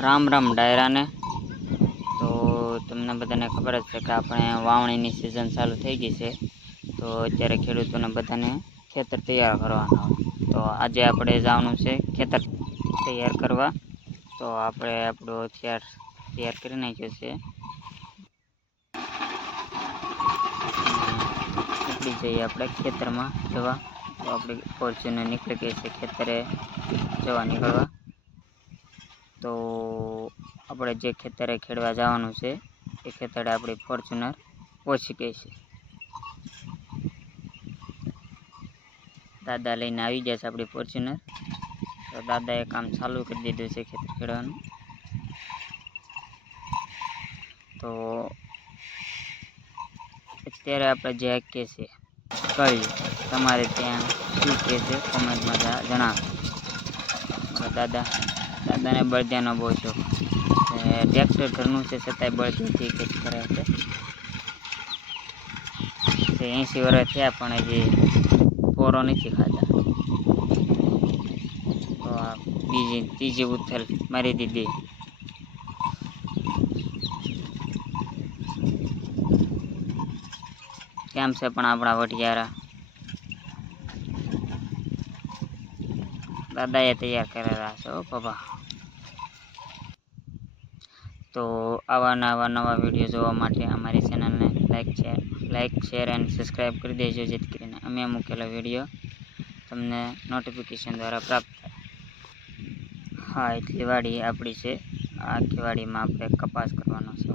राम राम डायरा ने तो तुमने बताने खबर है कि अपने वावणी नी सीजन चालू થઈ ગઈ છે તો અત્યારે ખેડૂતોને બતાને ખેતર તૈયાર કરવાનું તો આજે આપણે જવાનું છે ખેતર તૈયાર કરવા તો આપણે આપડો હથિયાર તૈયાર કરી નાખ્યો છે સબજી જોઈએ આપણે ખેતરમાં જવા તો આપણે ઓરચેને નીકળકે છે ખેતરે જવા નીકળવા તો આપણે જે ખેતરે ખેડવા જાવાનું છે એ ખેતરે આપણી ફોર્ચ્યુનર ઓસી પેસે દાદા લઈને આવી ગયા છે આપણી ફોર્ચ્યુનર તો દાદાએ કામ ચાલુ કરી દીધું છે ખેતરમાં તો અત્યારે આપણે જે છે કઈ તમારે ત્યાં કે છે કમાડમાં જના દાદા દાદાને બળદિયાનો બહુ શોખ ટ્રેક્ટર ઘરનું છે છતાંય બળદિયાથી કંઈક કરે છે એંસી વર્ષ થયા પણ હજી પોરો નથી ખાતા તો આ બીજી ત્રીજી ઉથલ મારી દીધી કેમ છે પણ આપણા વટિયારા દાદાએ તૈયાર કરેલા છે ઓ તો આવા નવા નવા વિડીયો જોવા માટે અમારી ચેનલને like share like share and subscribe કરી દેજો જેથી કરીને અમે મૂકેલો વિડીયો તમને નોટિફિકેશન દ્વારા પ્રાપ્ત થાય હા એટલી વાડી આપણી છે આ ખેવાડીમાં આપણે કપાસ કરવાનો છે